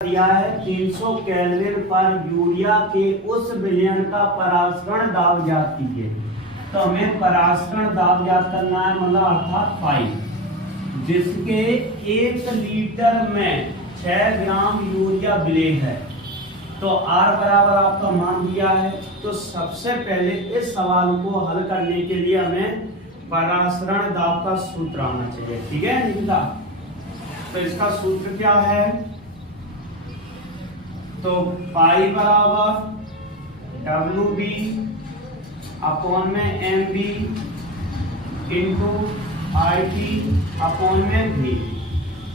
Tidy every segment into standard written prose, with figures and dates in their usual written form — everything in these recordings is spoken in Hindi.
दिया है 300 केल्विन पर यूरिया के उस विलयन का परासरण दाब ज्ञात कीजिए। तो हमें परासरण दाब ज्ञात करना है, मतलब अर्थात पाई, जिसके 1 लीटर में 6 ग्राम यूरिया विलेय है। तो R बराबर आपका मान दिया है। तो सबसे पहले इस सवाल को हल करने के लिए हमें परासरण दाब का सूत्र आना चाहिए। ठीक है निकिता, तो इसका सूत्र क्या है? तो पाई बराबर WB अपॉन में MB इंटू IT अपॉन में V।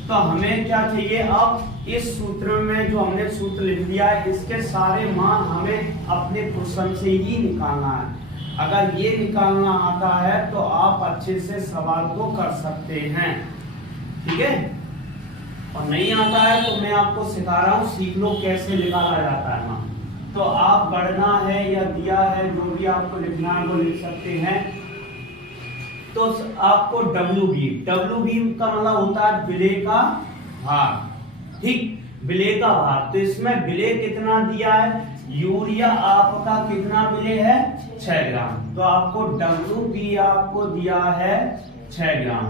तो हमें क्या चाहिए? अब इस सूत्र में जो हमने सूत्र लिख दिया है, इसके सारे मान हमें अपने क्वेश्चन से ही निकालना है। अगर ये निकालना आता है तो आप अच्छे से सवाल को कर सकते हैं। ठीक है, और नहीं आता है तो मैं आपको सिखा रहा हूँ, सीख लो कैसे निकाला जाता है मान। तो आप गणना है या दिया है, जो भी आपको लिखना है वो लिख सकते हैं। तो आपको WB का मतलब होता है विलेय का भार। ठीक, विलेय का भार। तो इसमें विलेय कितना दिया है? यूरिया आपका कितना विलेय है? 6 ग्राम। तो आपको WB आपको दिया है 6 ग्राम।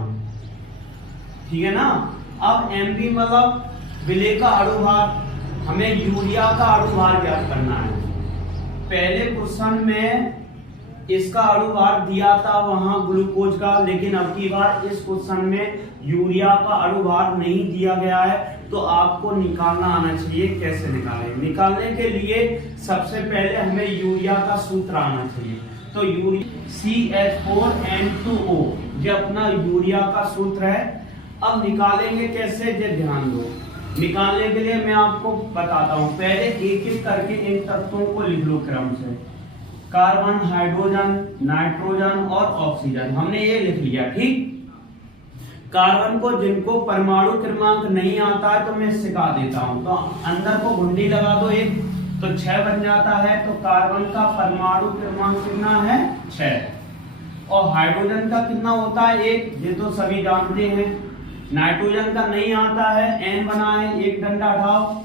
ठीक है ना। अब MB मतलब विलेय का अणुभार, हमें यूरिया का अणुभार ज्ञात करना है। पहले क्वेश्चन में इसका अणुभार दिया था वहां ग्लूकोज का, लेकिन अब की बार इस क्वेश्चन में यूरिया का अणुभार नहीं दिया गया है। तो आपको निकालना आना चाहिए। कैसे निकालें? निकालने के लिए सबसे पहले हमें यूरिया का सूत्र आना चाहिए। तो यूरिया CH4N2O ये अपना यूरिया का सूत्र है। अब निकालेंगे कैसे, ये ध्यान दो। निकालने के लिए मैं आपको बताता हूं। पहले एक एक करके इन तत्वों को लिख लो क्रम से। कार्बन, हाइड्रोजन, नाइट्रोजन और ऑक्सीजन हमने ये लिख लिया। ठीक, कार्बन को जिनको परमाणु क्रमांक नहीं आता है तो मैं सिखा देता हूं। तो अंदर को घुंडी लगा दो एक, तो 6 बन जाता है। तो कार्बन का परमाणु क्रमांक कितना है? 6। और हाइड्रोजन का कितना होता है? 1, ये तो सभी जानते हैं। नाइट्रोजन का नहीं आता है, N बना है, एक डंडा उठाओ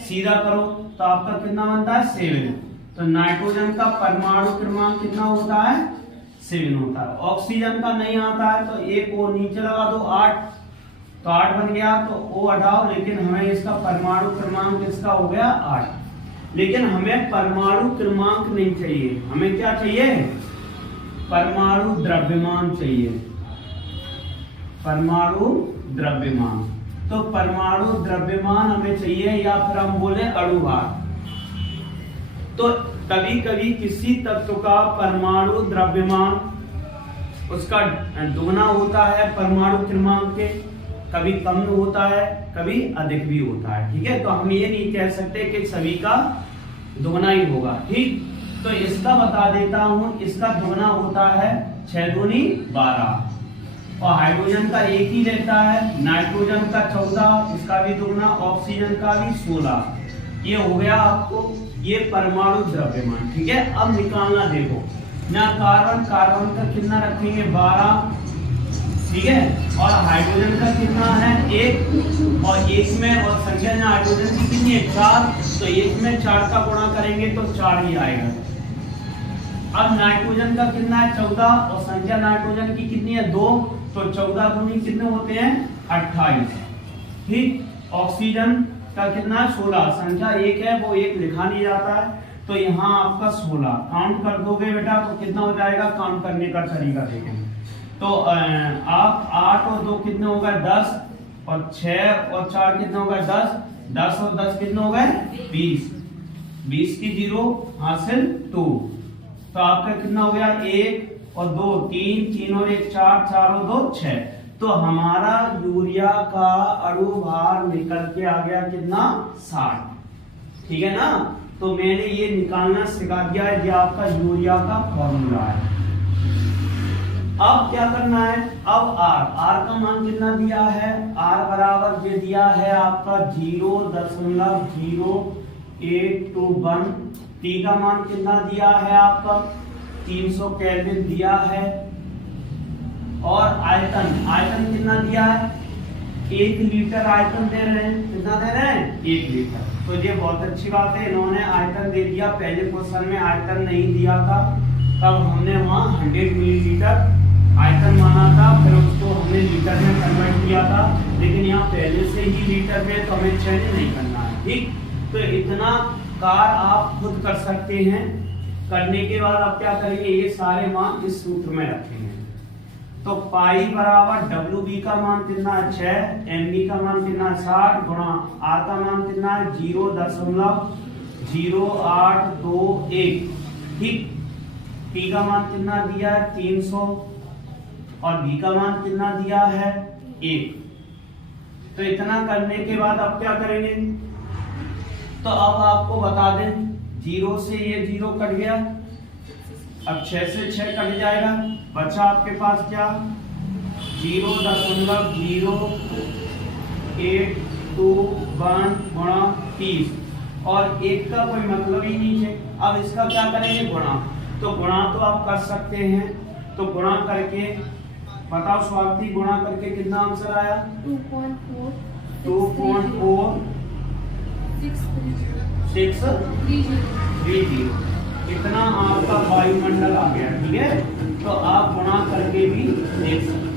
सीधा करो तो आपका कितना बनता है? 7। तो नाइट्रोजन का परमाणु क्रमांक कितना होता है? 7 होता है। ऑक्सीजन का नहीं आता है तो एक O नीचे लगा दो, 8। तो 8 बन गया। तो O हटाओ, लेकिन हमें इसका परमाणु क्रमांक इसका हो गया 8। लेकिन हमें परमाणु क्रमांक नहीं चाहिए, हमें क्या चाहिए? परमाणु द्रव्यमान चाहिए। परमाणु द्रव्यमान। तो परमाणु द्रव्यमान हमें चाहिए, या फिर हम बोले अणुभार। तो कभी कभी किसी तत्व का परमाणु द्रव्यमान उसका दोगुना होता है परमाणु क्रमांक के, कभी कम होता है, कभी अधिक भी होता है। ठीक है, तो हम ये नहीं कह सकते कि सभी का दोगुना ही होगा। ठीक, तो इसका बता देता हूं, इसका दोगुना होता है 6 दूनी 12। और हाइड्रोजन का एक ही रहता है, नाइट्रोजन का 14, इसका भी दोगुना, ऑक्सीजन का भी 16। ये हो गया आपको ये परमाणु द्रव्यमान। ठीक है, अब निकालना देखो ना। कार्बन का कितना रखेंगे? 12। ठीक है, और हाइड्रोजन का कितना है? 1। और 1 में और संख्या ना हाइड्रोजन की कितनी है? 4। तो 1 में 4 का गुणा करेंगे तो 4 ही आएगा। अब नाइट्रोजन का कितना है? 14। और संख्या नाइट्रोजन की कितनी है? 2। तो 14 दूनी कितने होते हैं? 28। ठीक, ऑक्सीजन का कितना है? 16। संख्या 1 है, वो 1 लिखा नहीं जाता है, तो यहाँ आपका 16 काउंट कर दोगे बेटा तो कितना हो जाएगा? काउंट करने का तरीका देखेंगे। तो आप 8 और 2 कितने हो गए? 10। और 6 और 4 कितने हो गए? 10। 10 और 10 कितने हो गए? 20। 20 की 0 हासिल 2। तो आपका कितना हो गया? 1 और 2 3, 3 और 1 4, 4 और 2 6। तो हमारा यूरिया का अणुभार निकल के आ गया कितना? 60। ठीक है ना। तो मैंने ये निकालना सिखा दिया है, ये आपका यूरिया का फॉर्मूला है। अब क्या करना है? अब R का मान कितना दिया है? R बराबर ये दिया है आपका 0.0821। T का मान कितना दिया है आपका? 300 केल्विन दिया है। और आयतन कितना दिया है? 1 लीटर आयतन दे रहे हैं। कितना दे रहे हैं? 1 लीटर। तो ये बहुत अच्छी बात है, इन्होंने आयतन दे दिया। पहले क्वेश्चन में आयतन नहीं दिया था, तब हमने वहाँ 100 मिलीलीटर आयतन माना था, फिर उसको हमने लीटर में कन्वर्ट किया था। लेकिन यहाँ पहले से ही लीटर में, तो हमें चेंज नहीं करना है। ठीक, तो इतना कार आप खुद कर सकते हैं। करने के बाद आप क्या करेंगे, ये सारे मान इस सूत्र में रखेंगे। तो पाई बराबर डब्ल्यू बी का मान कितना है 6, एम बी का मान कितना है 60, गुणा आर का मान कितना है 0.0821। ठीक, पी का मान कितना दिया है 300 और बी का मान कितना दिया है 1। तो इतना करने के बाद आप क्या करेंगे, तो अब आपको बता दें, 0 से ये 0 कट गया, अब 6 से 6 कट जाएगा, बचा आपके पास क्या 0.0821 गुणा 30, और 1 का कोई मतलब ही नहीं है। अब इसका क्या करेंगे, गुणा। तो गुणा तो आप कर सकते हैं, तो गुणा करके बताओ स्वाति, गुणा करके कितना आंसर आया 2.4630। इतना आपका वायुमंडल आ गया। ठीक है, तो आप गुणा करके भी देख सकते हैं।